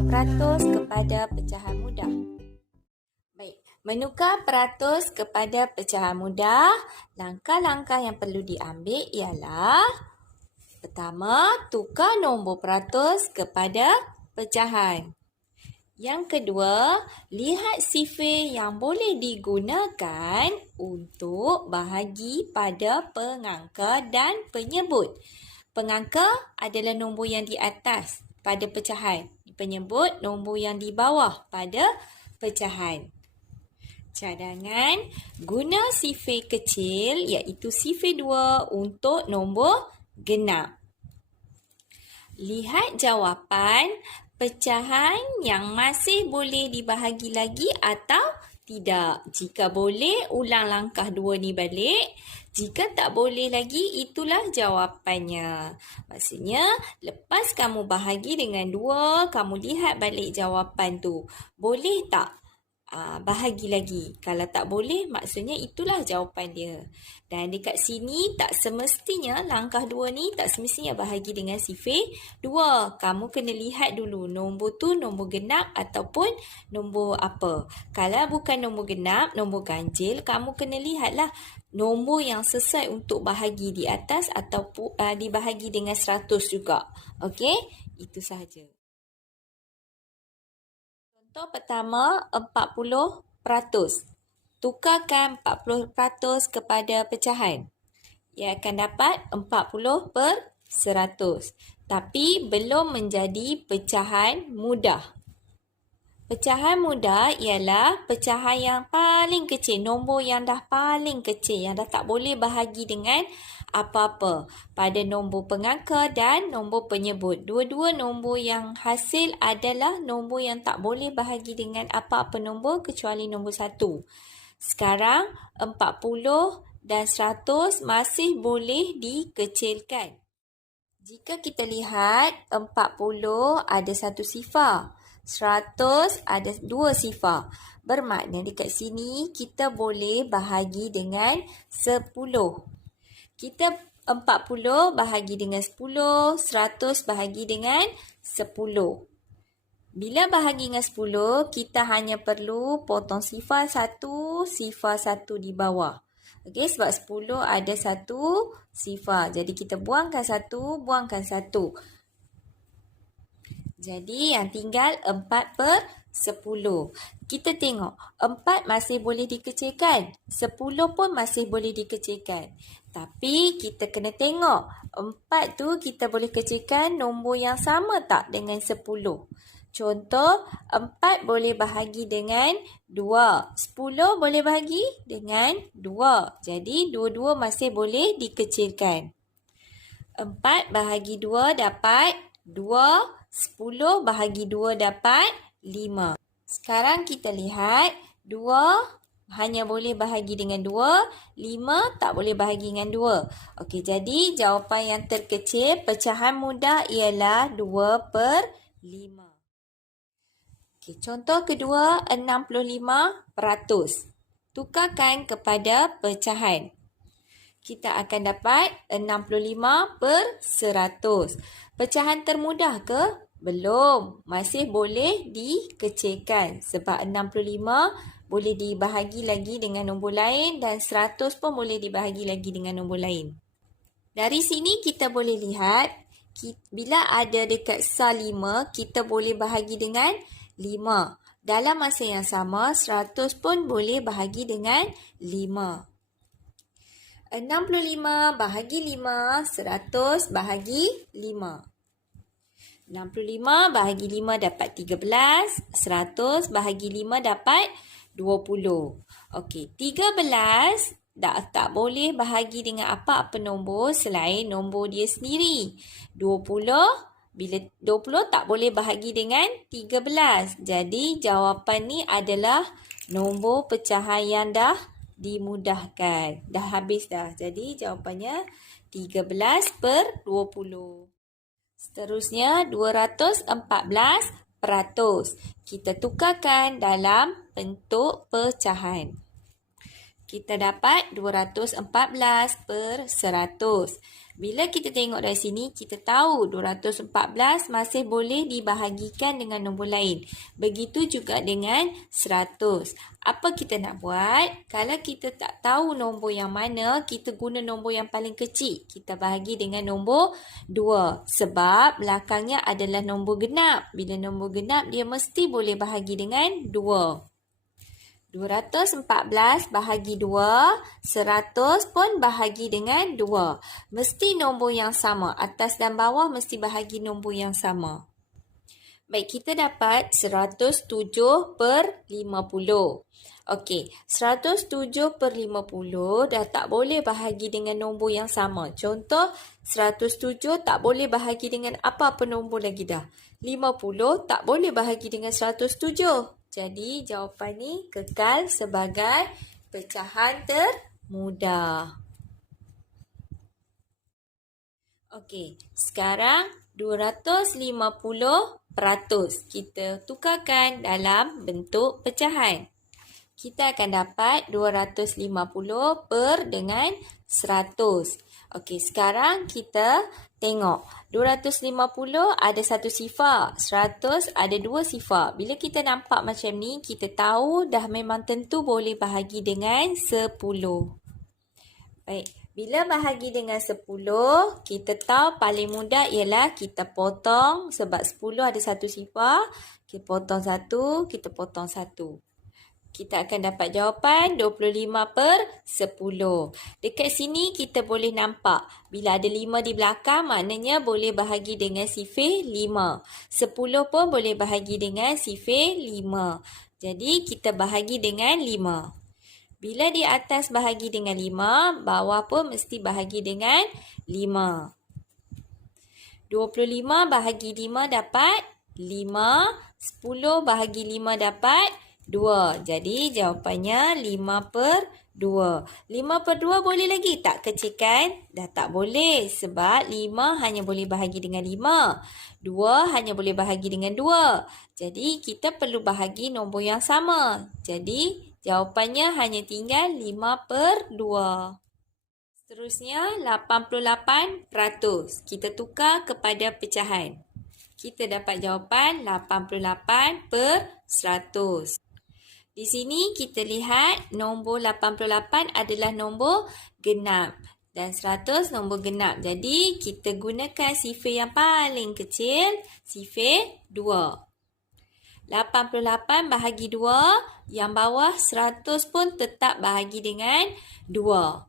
menukar peratus kepada pecahan mudah. Baik, menukar peratus kepada pecahan mudah, langkah-langkah yang perlu diambil ialah pertama, tukar nombor peratus kepada pecahan. Yang kedua, lihat sifir yang boleh digunakan untuk bahagi pada pengangka dan penyebut. Pengangka adalah nombor yang di atas pada pecahan. Penyebut nombor yang di bawah pada pecahan. Cadangan, guna sifir kecil iaitu sifir 2 untuk nombor genap. Lihat jawapan pecahan yang masih boleh dibahagi lagi atau tidak. Jika boleh, ulang langkah 2 ni balik. Jika tak boleh lagi, itulah jawapannya. Maksudnya, lepas kamu bahagi dengan 2, kamu lihat balik jawapan tu. Boleh tak bahagi lagi? Kalau tak boleh, maksudnya itulah jawapan dia. Dan dekat sini tak semestinya langkah 2 ni tak semestinya bahagi dengan sifir 2. Kamu kena lihat dulu nombor tu nombor genap ataupun nombor apa. Kalau bukan nombor genap, nombor ganjil, kamu kena lihatlah nombor yang sesuai untuk bahagi di atas ataupun dibahagi dengan 100 juga. Okey? Itu sahaja. Contoh pertama, 40%. Tukarkan 40% kepada pecahan. Ia akan dapat 40/100. Tapi belum menjadi pecahan mudah. Pecahan mudah ialah pecahan yang paling kecil. Nombor yang dah paling kecil. Yang dah tak boleh bahagi dengan apa-apa. Pada nombor pengangka dan nombor penyebut. Dua-dua nombor yang hasil adalah nombor yang tak boleh bahagi dengan apa-apa nombor kecuali nombor 1. Sekarang 40 dan 100 masih boleh dikecilkan. Jika kita lihat 40 ada 1 sifar. 100 ada 2 sifar. Bermakna dekat sini kita boleh bahagi dengan 10. Kita 40 bahagi dengan 10, 100 bahagi dengan 10. Bila bahagi dengan 10, kita hanya perlu potong sifar 1, sifar 1 di bawah. Okey, sebab 10 ada 1 sifar. Jadi kita buangkan 1, buangkan 1. Jadi yang tinggal 4/10. Kita tengok 4 masih boleh dikecilkan. 10 pun masih boleh dikecilkan. Tapi kita kena tengok 4 tu kita boleh kecilkan nombor yang sama tak dengan 10. Contoh 4 boleh bahagi dengan 2. 10 boleh bahagi dengan 2. Jadi dua-dua masih boleh dikecilkan. 4 bahagi 2 dapat 2. 10 bahagi 2 dapat 5. Sekarang kita lihat 2 hanya boleh bahagi dengan 2. 5 tak boleh bahagi dengan 2. Okey, jadi jawapan yang terkecil pecahan mudah ialah 2/5. Okey, contoh kedua 65%. Tukarkan kepada pecahan. Kita akan dapat 65/100. Pecahan termudah ke? Belum. Masih boleh dikecilkan. Sebab 65 boleh dibahagi lagi dengan nombor lain dan 100 pun boleh dibahagi lagi dengan nombor lain. Dari sini kita boleh lihat, bila ada dekat sal 5, kita boleh bahagi dengan 5. Dalam masa yang sama, 100 pun boleh bahagi dengan 5. 65 bahagi 5, 100 bahagi 5. 65 bahagi 5 dapat 13, 100 bahagi 5 dapat 20. Okey, 13 tak boleh bahagi dengan apa-apa nombor selain nombor dia sendiri. 20, bila 20 tak boleh bahagi dengan 13. Jadi jawapan ni adalah nombor pecahan yang dah dimudahkan. Dah habis dah. Jadi jawapannya 13/20. Seterusnya 214%. Kita tukarkan dalam bentuk pecahan. kita dapat 214 per 100. Bila kita tengok dari sini, kita tahu 214 masih boleh dibahagikan dengan nombor lain. Begitu juga dengan 100. Apa kita nak buat? Kalau kita tak tahu nombor yang mana, kita guna nombor yang paling kecil. Kita bahagi dengan nombor 2. Sebab belakangnya adalah nombor genap. Bila nombor genap, dia mesti boleh bahagi dengan 2. 214 bahagi 2, 100 pun bahagi dengan 2. Mesti nombor yang sama. Atas dan bawah mesti bahagi nombor yang sama. Baik, kita dapat 107 per 50. Okey, 107 per 50 dah tak boleh bahagi dengan nombor yang sama. Contoh, 107 tak boleh bahagi dengan apa-apa nombor lagi dah. 50 tak boleh bahagi dengan 107. Jadi, jawapan ni kekal sebagai pecahan termudah. Okey, sekarang 250%. Kita tukarkan dalam bentuk pecahan. Kita akan dapat 250 per dengan 100. Okey, sekarang kita tengok. 250 ada satu sifar. 100 ada dua sifar. Bila kita nampak macam ni, kita tahu dah memang tentu boleh bahagi dengan 10. Baik, bila bahagi dengan 10, kita tahu paling mudah ialah kita potong. Sebab 10 ada satu sifar. Kita potong satu, kita potong satu. Kita akan dapat jawapan 25 per 10. Dekat sini kita boleh nampak. Bila ada 5 di belakang, maknanya boleh bahagi dengan sifir 5. 10 pun boleh bahagi dengan sifir 5. Jadi kita bahagi dengan 5. Bila di atas bahagi dengan 5, bawah pun mesti bahagi dengan 5. 25 bahagi 5 dapat 5. 10 bahagi 5 dapat 2. Jadi jawapannya 5 per 2. 5 per 2 boleh lagi tak kecilkan? Dah tak boleh sebab 5 hanya boleh bahagi dengan 5. 2 hanya boleh bahagi dengan 2. Jadi kita perlu bahagi nombor yang sama. Jadi jawapannya hanya tinggal 5 per 2. Seterusnya 88%. Kita tukar kepada pecahan. Kita dapat jawapan 88 per 100. Di sini kita lihat nombor 88 adalah nombor genap dan 100 nombor genap. Jadi kita gunakan sifir yang paling kecil, sifir 2. 88 bahagi 2, yang bawah 100 pun tetap bahagi dengan 2.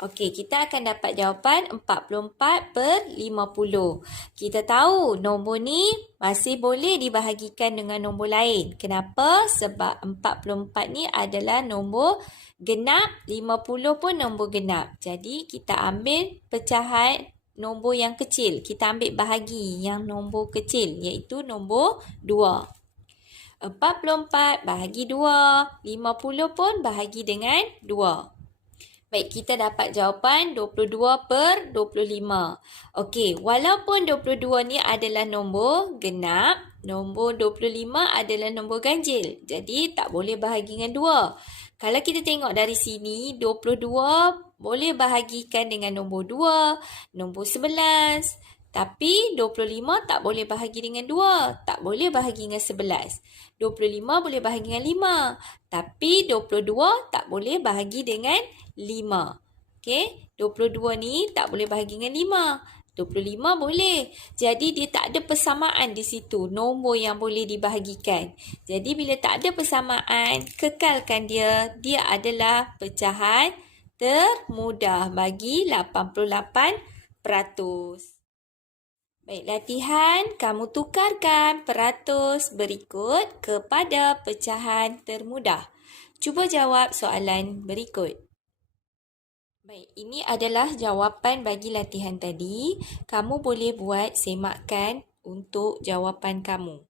Okey, kita akan dapat jawapan 44 per 50. Kita tahu nombor ni masih boleh dibahagikan dengan nombor lain. Kenapa? Sebab 44 ni adalah nombor genap, 50 pun nombor genap. Jadi kita ambil pecahan nombor yang kecil. Kita ambil bahagi yang nombor kecil, iaitu nombor 2. 44 bahagi 2, 50 pun bahagi dengan 2. Baik, kita dapat jawapan 22 per 25. Okey, walaupun 22 ni adalah nombor genap, nombor 25 adalah nombor ganjil. Jadi, tak boleh bahagi dengan 2. Kalau kita tengok dari sini, 22 boleh bahagikan dengan nombor 2, nombor 11. Tapi 25 tak boleh bahagi dengan 2. Tak boleh bahagi dengan 11. 25 boleh bahagi dengan 5. Tapi 22 tak boleh bahagi dengan 5. Okey, 22 ni tak boleh bahagi dengan 5. 25 boleh. Jadi dia tak ada persamaan di situ, nombor yang boleh dibahagikan. Jadi bila tak ada persamaan, kekalkan dia. Dia adalah pecahan termudah bagi 88%. Baik, latihan kamu tukarkan peratus berikut kepada pecahan termudah. Cuba jawab soalan berikut. Baik, ini adalah jawapan bagi latihan tadi. Kamu boleh buat semakan untuk jawapan kamu.